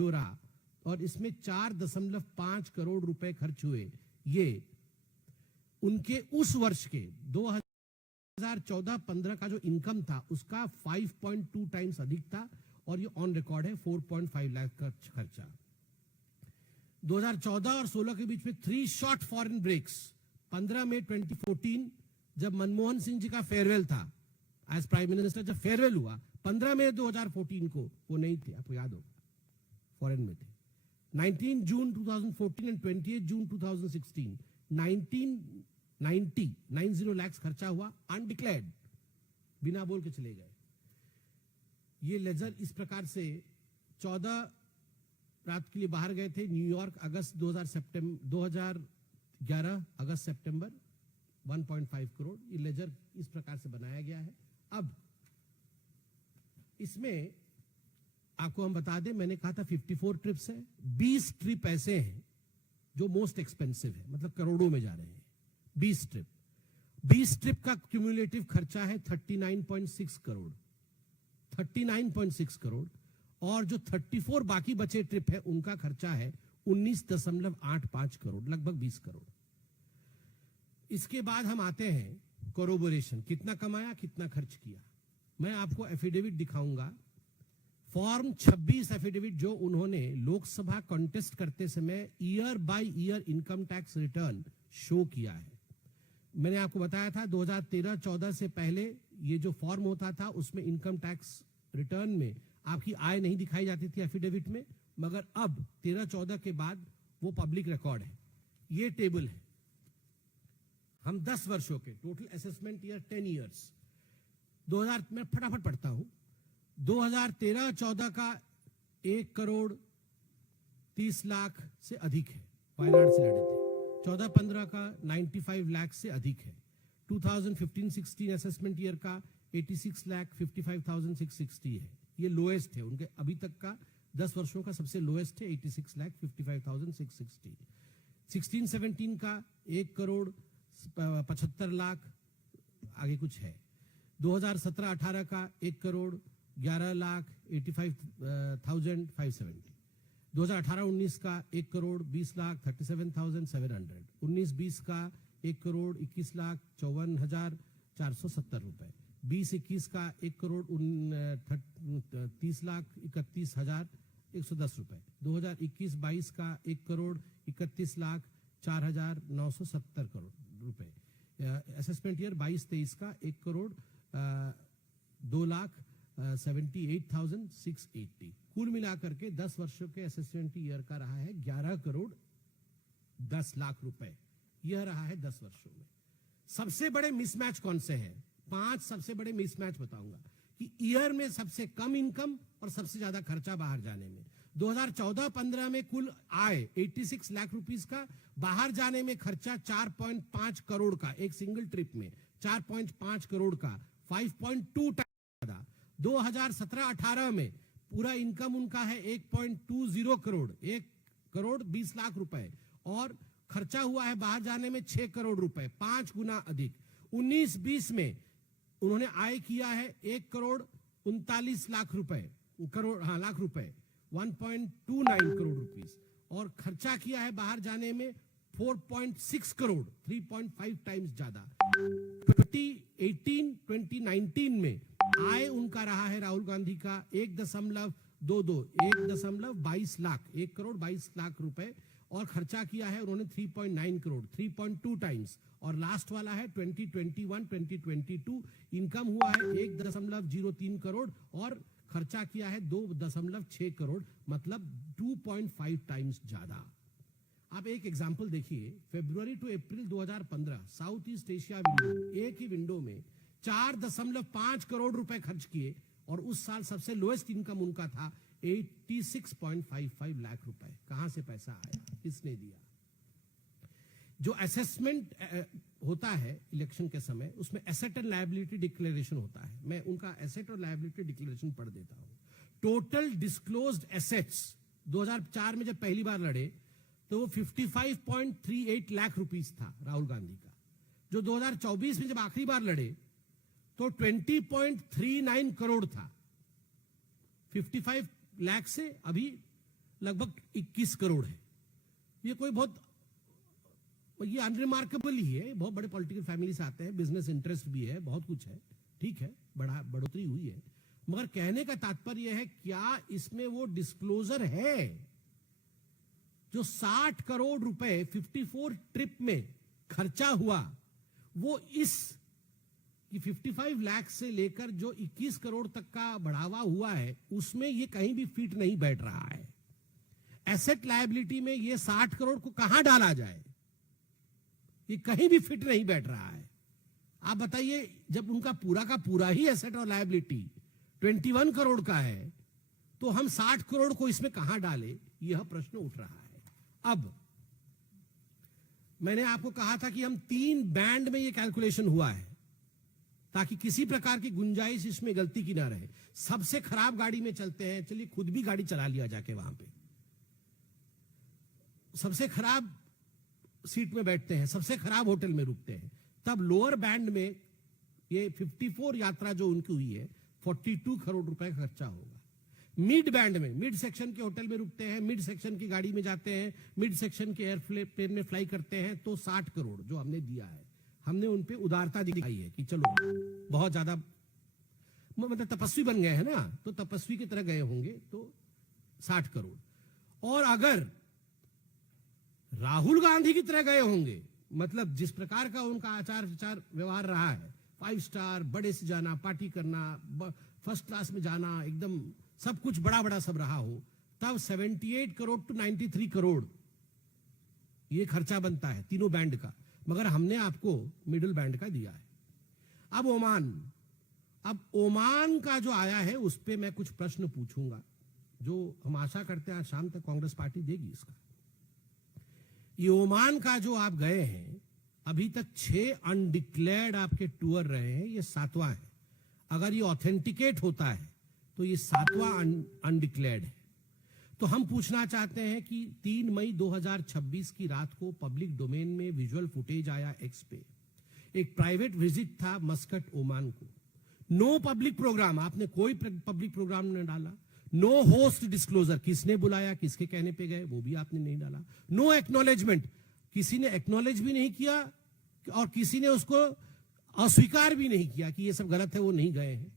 ढिंडोरा, और इसमें 4.5 करोड़ रुपए खर्च हुए। ये उनके उस वर्ष के 2014-15 का जो इनकम था उसका 5.2 टाइम्स अधिक था, और ये ऑन रिकॉर्ड है 4.5 लाख का खर्चा। 2014 और 16 के बीच में 3 शॉर्ट फॉरेन ब्रेक्स। 15 मई 2014 जब मनमोहन सिंह जी का फेयरवेल था एज प्राइम मिनिस्टर, जब फेयरवेल हुआ 15 मई 2014 को, वो नहीं थे, आपको याद होगा, फॉरेन में थे। 19 जून 2014 एंड 28 जून 2016 90 लाख खर्चा हुआ, अनडिक्लेयर्ड, बिना बोल के चले गए। ये लेजर इस प्रकार से 14 रात के लिए बाहर गए थे न्यूयॉर्क, अगस्त 2011 अगस्त सितंबर, 1.5 करोड़। ये लेजर इस प्रकार से बनाया गया है। अब इसमें आपको हम बता दें, मैंने कहा था 54 ट्रिप्स है, 20 ट्रिप ऐसे हैं जो मोस्ट एक्सपेंसिव है, मतलब करोड़ों में जा रहे हैं। 20 ट्रिप का क्यूमुलेटिव खर्चा है 39.6 करोड़, 39.6 करोड़। और जो 34 बाकी बचे ट्रिप है उनका खर्चा है 19.85 करोड़, लगभग 20 करोड़। इसके बाद हम आते हैं कोरोबोरेशन, कितना कमाया, कितना खर्च किया। मैं आपको एफिडेविट दिखाऊंगा, फॉर्म 26 एफिडेविट जो उन्होंने लोकसभा कॉन्टेस्ट करते समय year by year income tax return show किया है। मैंने आपको बताया था 2013-14 से पहले ये जो फॉर्म होता था उसमें इनकम टैक्स रिटर्न में आपकी आय नहीं दिखाई जाती थी एफिडेविट में, मगर अब 13-14 के बाद वो पब्लिक रिकॉर्ड है। ये टेबल है, हम 10 वर्षों के टोटल असेसमेंट ईयर 10 ईयर्स 2000 में फटाफट पढ़ता हूं। 2013-14 का 1 करोड़ 30 लाख से अधिक है, वायनाड से लड़े थे। 14-15 का 95 लाख से अधिक है। 2015-16 असेसमेंट ईयर का 86,55,660 है, ये लोएस्ट है उनके अभी तक का 10 वर्षों का सबसे लोएस्ट है, 86,55,660। 16-17 का 1 करोड़ 75 लाख, आगे कुछ है। 2017-18 का 1 करोड़ 11,85,570। 2018-19 का 1 करोड़ 20,37,700। 19-20 का 1 करोड़ 21,54,470 रुपए। 20-21 का 1 करोड़ 30,31,110 रुपए। 2021-22 का 1 करोड़ 31,04,970 करोड़ रुपए। असेसमेंट ईयर 22-23 का 1 करोड़ 2,78,680। कुल मिलाकर के 10 वर्षों के असेसमेंट ईयर का रहा है 11 करोड़ 10 लाख रुपए। यह रहा है 10 वर्षों में। सबसे बड़े मिसमैच कौन से हैं? 5 सबसे बड़े मिसमैच बताऊंगा कि ईयर में सबसे कम इनकम और सबसे ज्यादा खर्चा बाहर जाने में। 2014-15 में कुल आय 86 लाख रुपीस का, बाहर जाने में खर्चा 4.5 करोड़ का, एक सिंगल ट्रिप में 4.5 करोड़ का, 5.2 टाइम्स ज्यादा। 2017-18 में पूरा इनकम उनका है 1.20 करोड़, 1 करोड़ 20 लाख रुपए, और खर्चा हुआ है बाहर जाने में 6 करोड़ रुपए, 5 गुना अधिक। 19-20 में उन्होंने आय किया है 1 करोड़ 39 लाख रुपए, लाख रुपए, 1.29 करोड़ रुपीस, और खर्चा किया है बाहर जाने में 4.6 करोड़, 3.5 टाइम्स ज्यादा। 2018-2019 में आय उनका रहा है राहुल गांधी का 1.22 लाख, 1 करोड़ 22 लाख रुपए, और खर्चा किया है उन्होंने 3.9 करोड़, 3.2 टाइम्स। और लास्ट वाला है 2021-2022, इनकम हुआ है 1.03 करोड़ और खर्चा किया है 2.6 करोड़, मतलब 2.5 टाइम्स ज्यादा। आप एक एग्जांपल देखिए, फरवरी to April 2015 south east Asia window, एक ही विंडो में 4.5 करोड़ रुपए खर्च किए, और उस साल सबसे लोएस्ट इनकम उनका था 86.55 लाख रुपए। कहां से पैसा आया, किसने दिया? जो असेसमेंट होता है इलेक्शन के समय, उसमें एसेट एंड लायबिलिटी डिक्लेरेशन होता है। मैं उनका एसेट और लायबिलिटी डिक्लेरेशन पढ़ देता हूं। टोटल डिस्क्लोज्ड एसेट्स 2004 में जब पहली बार लड़े तो वो 55.38 लाख रुपीस था राहुल गांधी का। जो 2024 में जब आखिरी बार लड़े तो 20.39 करोड़ था। 55 लाख से अभी लगभग 21 करोड़ है। ये कोई बहुत, ये अनरिमार्केबल ही है। बहुत बड़े पॉलिटिकल फैमिली से आते हैं, बिजनेस इंटरेस्ट भी है, बहुत कुछ है, ठीक है, बढ़ोतरी हुई है। मगर कहने का तात्पर्य है, क्या इसमें वो डिस्क्लोजर है जो 60 करोड़ रुपए 54 ट्रिप में खर्चा हुआ, वो इस 55 लाख से लेकर जो 21 करोड़ तक का बढ़ावा हुआ है, उसमें ये कहीं भी फिट नहीं बैठ रहा है। एसेट लायबिलिटी में ये 60 करोड़ को कहां डाला जाए, ये कहीं भी फिट नहीं बैठ रहा है। आप बताइए, जब उनका पूरा का पूरा ही एसेट और लायबिलिटी 21 करोड़ का है, तो हम 60 करोड़ को इसमें कहां डालें, यह प्रश्न उठ रहा है। अब मैंने आपको कहा था कि हम 3 बैंड में यह कैलकुलेशन हुआ है, ताकि किसी प्रकार की गुंजाइश इसमें गलती की ना रहे। सबसे खराब गाड़ी में चलते हैं, चलिए खुद भी गाड़ी चला लिया जाके वहां पे, सबसे खराब सीट में बैठते हैं, सबसे खराब होटल में रुकते हैं, तब लोअर बैंड में ये 54 यात्रा जो उनकी हुई है 42 करोड़ रुपए का खर्चा होगा। मिड बैंड में, मिड सेक्शन के होटल में रुकते हैं, मिड सेक्शन की गाड़ी में जाते हैं, मिड सेक्शन के एयरप्लेन में फ्लाई करते हैं, तो 60 करोड़ जो हमने दिया है, हमने उन पे उदारता दिखाई है कि चलो बहुत ज्यादा मतलब तपस्वी बन गए हैं ना, तो तपस्वी की तरह गए होंगे, तो 60 करोड़। और अगर राहुल गांधी की तरह गए होंगे, मतलब जिस प्रकार का उनका आचार विचार व्यवहार रहा है, 5 स्टार, बड़े से जाना, पार्टी करना, फर्स्ट क्लास में जाना, एकदम सब कुछ बड़ा बड़ा सब रहा हो, तब 78 करोड़ टू 93 करोड़ ये खर्चा बनता है तीनों बैंड का। मगर हमने आपको मिडिल बैंड का दिया है। अब ओमान का जो आया है, उस पर मैं कुछ प्रश्न पूछूंगा, जो हम आशा करते हैं आज शाम तक कांग्रेस पार्टी देगी इसका। ये ओमान का जो आप गए हैं, अभी तक 6 अनडिक्लेयर्ड आपके टूर रहे हैं, ये 7वां है। अगर ये ऑथेंटिकेट होता है तो ये 7वां अनडिक्लेयर्ड है। तो हम पूछना चाहते हैं कि 3 मई 2026 की रात को पब्लिक डोमेन में विजुअल फुटेज आया एक्स पे, एक प्राइवेट विजिट था मस्कट ओमान को, नो पब्लिक प्रोग्राम, आपने कोई पब्लिक प्रोग्राम नहीं डाला, नो होस्ट डिस्क्लोजर, किसने बुलाया, किसके कहने पे गए, वो भी आपने नहीं डाला, नो एक्नॉलेजमेंट, किसी ने एक्नॉलेज भी नहीं किया और किसी ने उसको अस्वीकार भी नहीं किया कि ये सब गलत है, वो नहीं गए हैं।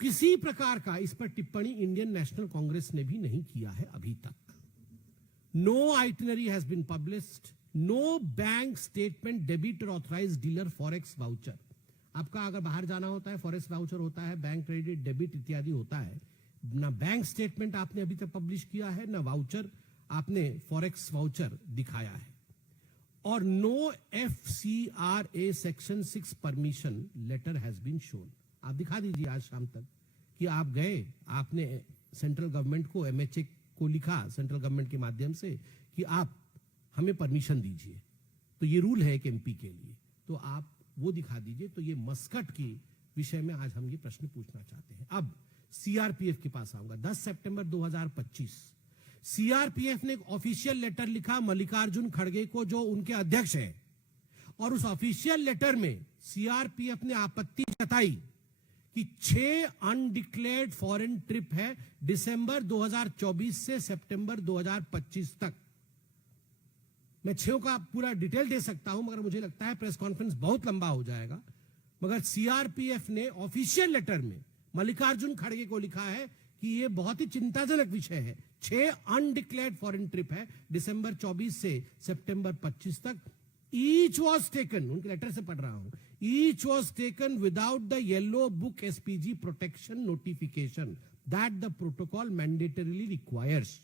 किसी प्रकार का इस पर टिप्पणी इंडियन नेशनल कांग्रेस ने भी नहीं किया है अभी तक। No itinerary has been published, no bank statement debit और ऑथराइज्ड डीलर फॉरेक्स वाउचर। आपका अगर बाहर जाना होता है, फॉरेक्स वाउचर होता है, बैंक क्रेडिट डेबिट इत्यादि होता है, ना बैंक स्टेटमेंट आपने अभी तक पब्लिश किया है, ना वाउचर आपने फॉरेक्स वाउचर दिखाया है, और no FCRA section 6 permission letter has been shown. आप दिखा दीजिए आज शाम तक कि आप गए, आपने सेंट्रल गवर्नमेंट को, MHA को लिखा सेंट्रल गवर्नमेंट के माध्यम से कि आप हमें परमिशन दीजिए। तो ये रूल है एक MP के लिए, तो आप वो दिखा दीजिए। तो ये मस्कट के विषय में आज हम ये प्रश्न पूछना चाहते हैं। अब CRPF के पास आऊंगा। 10 सितंबर 2025 CRPF ने एक ऑफिशियल लेटर लिखा मल्लिकार्जुन खड़गे को, जो उनके अध्यक्ष हैं, और उस ऑफिशियल लेटर में CRPF ने आपत्ति जताई कि 6 अनडिक्लेयर्ड फॉरेन ट्रिप है दिसंबर 2024 से सितंबर 2025 तक। मैं 6 का पूरा डिटेल दे सकता हूं, मगर मुझे लगता है प्रेस कॉन्फ्रेंस बहुत लंबा हो जाएगा। मगर CRPF ने ऑफिशियल लेटर में मल्लिकार्जुन खड़गे को लिखा है कि यह बहुत ही चिंताजनक विषय है। 6 अनडिक्लेयर्ड फॉरेन ट्रिप है दिसंबर 24 से सितंबर 25 तक। ईच वॉज टेकन, उनके लेटर से पढ़ रहा हूं, each was taken without the yellow book SPG protection notification that the protocol mandatorily requires.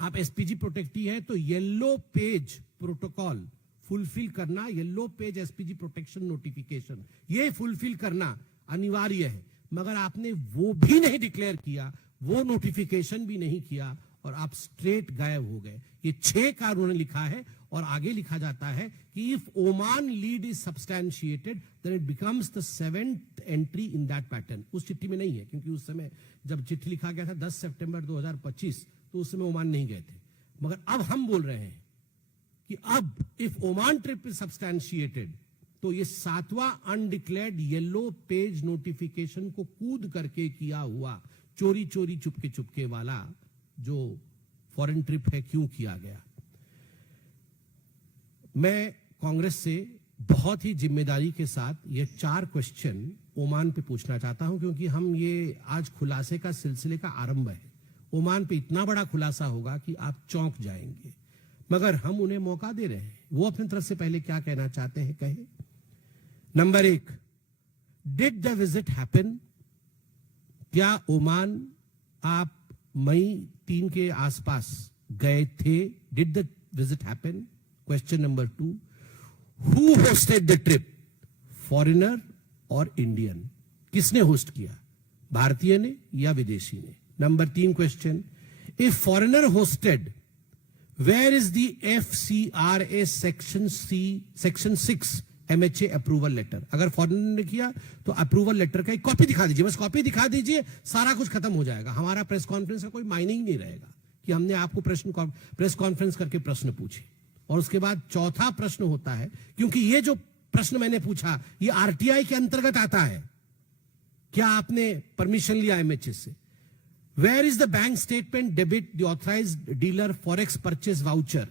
आप SPG प्रोटेक्टी है तो येलो पेज प्रोटोकॉल फुलफिल करना, yellow page SPG protection notification, ये फुलफिल करना अनिवार्य है। मगर आपने वो भी नहीं डिक्लेयर किया, वो नोटिफिकेशन भी नहीं किया, और आप स्ट्रेट गायब हो गए। ये 6 का उन्होंने लिखा है, और आगे लिखा जाता है कि if Oman lead is substantiated then it becomes the 7th entry in that pattern. उस चिट्ठी में नहीं है, क्योंकि उस समय जब चिट्ठी लिखा गया था 10 सितंबर 2025, तो उस समय ओमान नहीं गए थे। मगर अब हम बोल रहे हैं कि अब इफ ओमान ट्रिप इज सब्सटैंशिएटेड, तो ये 7वां अनडिक्लेयर्ड येलो पेज नोटिफिकेशन को कूद करके किया हुआ चोरी चोरी चुपके चुपके वाला जो फॉरेन ट्रिप है क्यों किया गया। मैं कांग्रेस से बहुत ही जिम्मेदारी के साथ ये 4 क्वेश्चन ओमान पे पूछना चाहता हूं, क्योंकि हम ये आज खुलासे का सिलसिले का आरंभ है। ओमान पे इतना बड़ा खुलासा होगा कि आप चौंक जाएंगे, मगर हम उन्हें मौका दे रहे हैं। वो अपनी तरफ से पहले क्या कहना चाहते हैं कहे। Number 1, did the visit happen? क्या ओमान आप मई 3 के आसपास गए थे? Did the visit happen? Question number 2, who hosted the trip? Foreigner और इंडियन? किसने होस्ट किया, भारतीय ने या विदेशी ने? Number 3 question, if foreigner hosted, where is the FCRA section 6 MHA approval letter? अगर फॉरेनर ने किया तो अप्रूवल लेटर का एक कॉपी दिखा दीजिए, बस कॉपी दिखा दीजिए, सारा कुछ खत्म हो जाएगा। हमारा प्रेस कॉन्फ्रेंस का कोई मायने ही नहीं रहेगा कि हमने आपको प्रेस कॉन्फ्रेंस करके प्रश्न पूछे। और उसके बाद चौथा प्रश्न होता है, क्योंकि ये जो प्रश्न मैंने पूछा ये RTI के अंतर्गत आता है, क्या आपने परमिशन लिया MHA से? Where is the bank statement debit the authorised dealer forex purchase voucher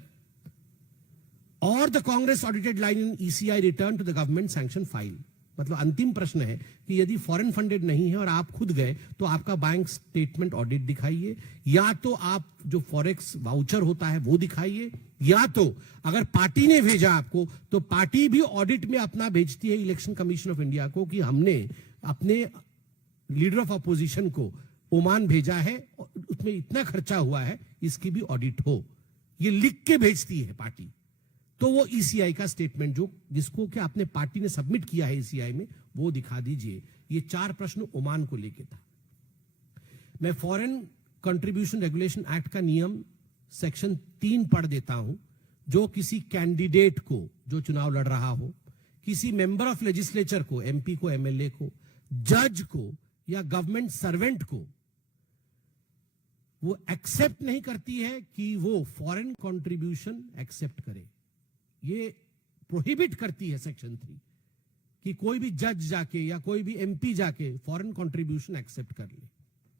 और the Congress audited line in ECI return to the government sanction file? मतलब अंतिम प्रश्न है कि यदि फॉरेन फंडेड नहीं है और आप खुद गए तो आपका बैंक स्टेटमेंट ऑडिट दिखाइए, या तो आप जो फॉरेक्स वाउचर होता है वो दिखाइए, या तो अगर पार्टी ने भेजा आपको तो पार्टी भी ऑडिट में अपना भेजती है इलेक्शन कमीशन ऑफ इंडिया को कि हमने अपने लीडर ऑफ अपोजिशन को ओमान भेजा है, उसमें इतना खर्चा हुआ है, इसकी भी ऑडिट हो। ये लिख के भेजती है पार्टी। तो वो ECI का स्टेटमेंट जो जिसको कि आपने पार्टी ने सबमिट किया है ECI में, वो दिखा दीजिए। ये 4 प्रश्न ओमान को लेके था। मैं फॉरेन कंट्रीब्यूशन रेगुलेशन एक्ट का नियम सेक्शन 3 पढ़ देता हूं, जो किसी कैंडिडेट को जो चुनाव लड़ रहा हो, किसी मेंबर ऑफ लेजिस्लेचर को, MP को, MLA को, जज को या गवर्नमेंट सर्वेंट को वो एक्सेप्ट नहीं करती है कि वो फॉरेन कंट्रीब्यूशन एक्सेप्ट करे। ये प्रोहिबिट करती है सेक्शन 3 कि कोई भी जज जाके या कोई भी MP जाके फॉरेन कंट्रीब्यूशन एक्सेप्ट कर ले।